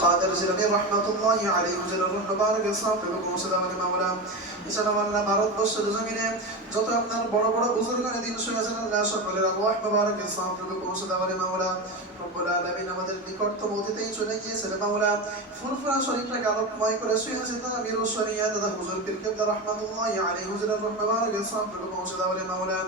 কাদের জিলানী রহমাতুল্লাহি আলাইহি হুজুরের রূহ মুবারক ইসলামকে পৌঁছে দেওয়ার মাওলা এছাড়াও আল্লাহ ভারতবর্ষের জমিনে যত আপনার বড় বড় বুজুর্গানে দিন শুয়েছেন আল্লাহ সকলের আল্লাহ মুবারক ইসলামকে পৌঁছে দেওয়ার মাওলা রব্বুল আলামিন আমাদের নিকটতম অতীতেই চলে গিয়েছেন মাওলা ফুরফুরা শরীফটাকে আলোকময় করে শুয়েছে তারা মিরু শরিয়া দাদা হুজুর পীর কেবলা রহমাতুল্লাহি আলাইহি হুজুরের রূহ মুবারক ইসলামকে পৌঁছে দেওয়ার মাওলা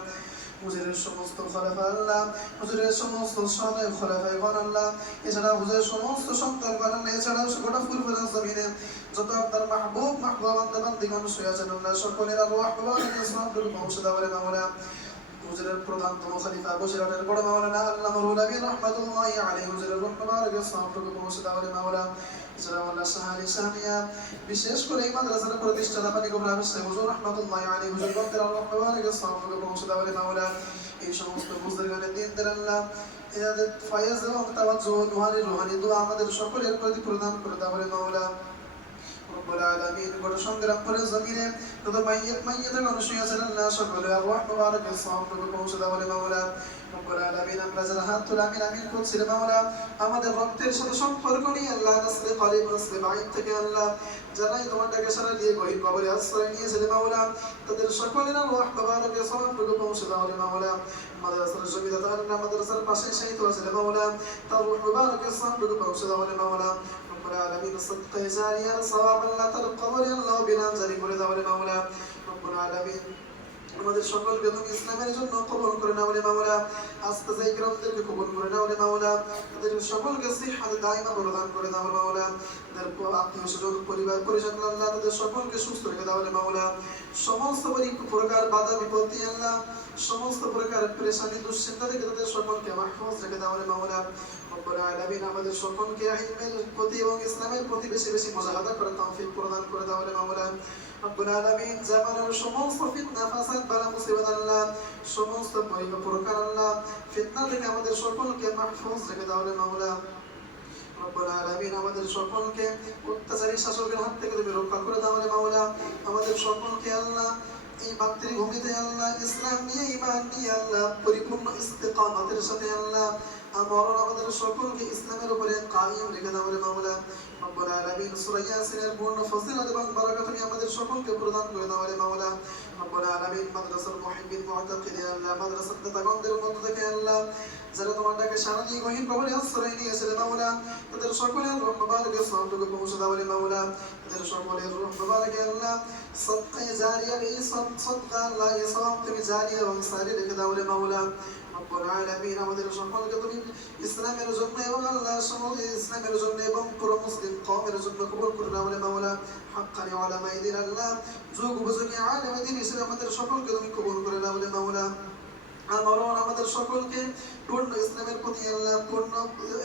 হুজুরের সমস্ত খলিফা আল্লাহ হুজুরের সমস্ত সদয় খলিফায়ে গণ আল্লাহ এছাড়া হুজুরের সমস্ত সন্তান গণ আল্লাহ এছাড়া গোটা ফুরফুরা জমিনে যত আপনার মাহবুব মাহবুব বান্দা বান্দিগণ শুয়ে আছেন আল্লাহ সকলের আল্লাহ মুবারক ইসলামকে পৌঁছে দেওয়ার মাওলা হুজুরের প্রধানতম খলিফা বসিরহাটের বড় মাওলানা আল্লামা রুহুল আমিন রাহমাতুল্লাহি আলাইহি হুজুরের রূহ মুবারক ইসলামকে পৌঁছে দেওয়ার মাওলা বিশেষ করে এই মাদ্রাসার প্রতিষ্ঠাতা পানি গোবরা হোসেন হুজুর রহমাতুল্লাহি আলাইহি হুজুর বন্দের আল্লাহ মুবারক ইসলামকে পৌঁছে দেওয়ার মাওলা এই সমস্ত বুজুর্গানের দিন দেন আল্লাহ এদের ফয়েজ এবং তাওয়াজ্জুহ রুহানি রুহানি দোয়া আমাদের সকলের প্রতি প্রদান করে দেওয়ার মাওলা আলামিন বড় সংগ্রাম করে জমিনে তত মাইয়াত মাইয়াত মানুষ আছেন আল্লাহ সকলে আল্লাহ মুবারক ইসলামকে পৌঁছে দেওয়ার মাওলা রব্বুল আলামিন আমরা যারা হাত তুলে আমিন আমিন করছি রে মাওলা আমাদের রক্তের সাথে সম্পর্ক নিয়ে আল্লাহ নাসলে করিম নাসলে বাইন থেকে আল্লাহ যারাই তোমার ডাকে সারা দিয়ে গহীন কবরে আশ্রয় নিয়েছে রে মাওলা তাদের সকলের আল্লাহ মুবারক ইসলামকে পৌঁছে দেওয়ার মাওলা মাদ্রাসার জমিদার আল্লাহ মাদ্রাসার পাশে শাহিদ আছে রে মাওলা তার মুবারক ইসলামকে পৌঁছে দেওয়ার মাওলা رب العالمين الصدق يساري صوابا لا تلقى ولي الله بنا امزلي ولذا ولنا ولا رب العالمين আমাদের সকলকে তুমি ইসলামের জন্য কবুল করে নাও রে মাওলা। আস্তে যাই গ্রামদেরকে কবুল করে নাও রে মাওলা। তাদের সকলকে সিহাত দাইমা প্রদান করে দাও রে মাওলা। তাদের আত্মীয় স্বজন, পরিবার, পরিজন, আল্লাহ তাদের সকলকে সুস্থ রেখে দাও রে মাওলা। সমস্ত প্রকার বাধা, বিপত্তি, আল্লাহ, সমস্ত প্রকার পরেশানি, দুশ্চিন্তা থেকে তাদের সকলকে মাহফুজ রেখে দাও রে মাওলা। আমাদের সকলকে ইলমের প্রতি এবং ইসলামের প্রতি বেশি বেশি মুজাহাদা করে তৌফিক প্রদান করে দাও রে মাওলা। রব্বুল আলামিন, জামানের সমস্ত ফিতনা, ফাসাদ বালা মুসিবত আল্লাহ সমস্ত প্রকার আল্লাহ ফিতনা থেকে আমাদের সকলকে মাহফুজ রেখে দাও রে মাওলা। রব্বুল আলামিন আমাদের সকলকে অত্যাচারী শাসকের হাত থেকে তুমি রক্ষা করে দাও রে মাওলা। আমাদের সকলকে আল্লাহ এই মাতৃভূমিতে আল্লাহ, ইসলাম নিয়ে ইমান নিয়ে আল্লাহ, পরিপূর্ণ ইস্তেকামতের সাথে আল্লাহ আমাদের সকলকে ইসলামের উপরে কায়েম রেখে দাও রে মাওলা রব্বুল আলামিন সূরা ইয়াসিনের পূর্ণ ফজিলত এবং বরকত তুমি আমাদের সকলকে প্রদান করে দাও রে মাওলা রব্বুল আলামিন মাদ্রাসার মুহিব্বিন মুআতাকিদিন আল্লাহ, মাদ্রাসার দাতাগণদের মধ্য থেকে আল্লাহ যারা তোমার ডাকে সারা দিয়ে গহীন কবরে আশ্রয় নিয়েছে রে মাওলা তাদের সকলের রূহ মুবারক ইসলামটুকু পৌঁছে দাও রে মাওলা তাদের সকলের রূহ মুবারক আল্লাহ, সদকায়ে জারিয়া এই সদকা আল্লাহ তুমি জারিয়া এবং সারি রেখে দাও রে মাওলা রব্বুল আলামিন আমাদের সকলকে তুমি ইসলামের জন্য এবং আল্লাহ সমস্ত ইসলামের জন্য এবং পুরো মুসলিম কওমের জন্য কবুল করে নাও রে মাওলা হাক্কানি উলামায়ে দিন আল্লাহ। যুগ উপযোগী আলেম দিন হিসেবে আমাদের সকলকে তুমি কবুল করে নাও রে মাওলা। আমরণ আমাদের সকলকে পূর্ণ ইসলামের প্রতি আল্লাহ পূর্ণ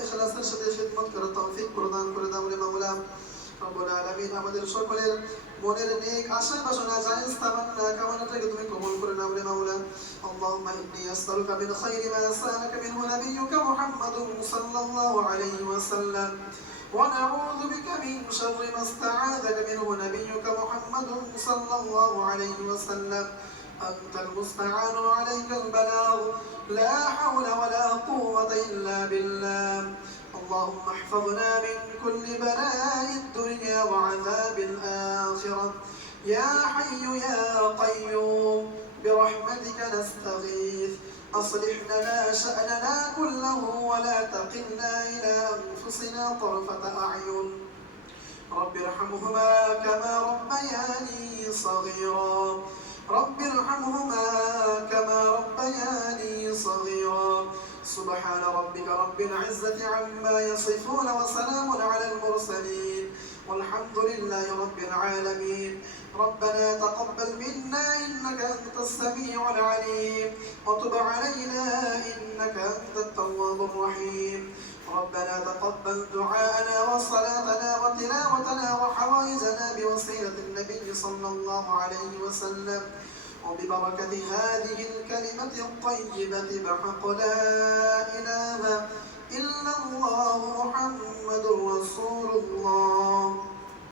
ইখলাসের সাথে খিদমত করার তৌফিক প্রদান করে দাও রে মাওলা। রব্বুল আলামিন আমাদের সকলের মনের নেক আশা বাসনা জায়েজ তামান্না কামনাটাকে তুমি কবুল করে নাও রে মাওলা আল্লাহুম্মা ইন্নী আসআলুকা মিন খায়রি মা সাআলাকা মিনহু নাবিয়্যুকা মুহাম্মাদুন সাল্লাল্লাহু আলাইহি ওয়াসাল্লাম ونعوذ بك من شر ما استعاذك منه نبيك محمد صلى الله عليه وسلم أنت المستعان وعليك البلاغ لا حول ولا قوة إلا بالله اللهم احفظنا من كل بلاء الدنيا وعذاب الآخرة. يا حي يا قيوم برحمتك نستغيث. أصلح لنا شأننا كله ولا تقلنا إلى أنفسنا طرفة أعين. رب ارحمهما كما ربياني صغيرا. رب ارحمهما كما ربياني صغيرا. سبحان ربك رب العزة عما يصفون وسلام على المرسلين والحمد لله رب العالمين. ربنا تقبل منا إنك أنت السميع العليم وتب علينا إنك أنت التواب الرحيم. ربنا تقبل دعاءنا وصلاتنا وتلاوتنا وحوائجنا بوسيلة النبي صلى الله عليه وسلم. وببركة هذه الكلمة الطيبة بحق لا إله إلا الله محمد رسول الله.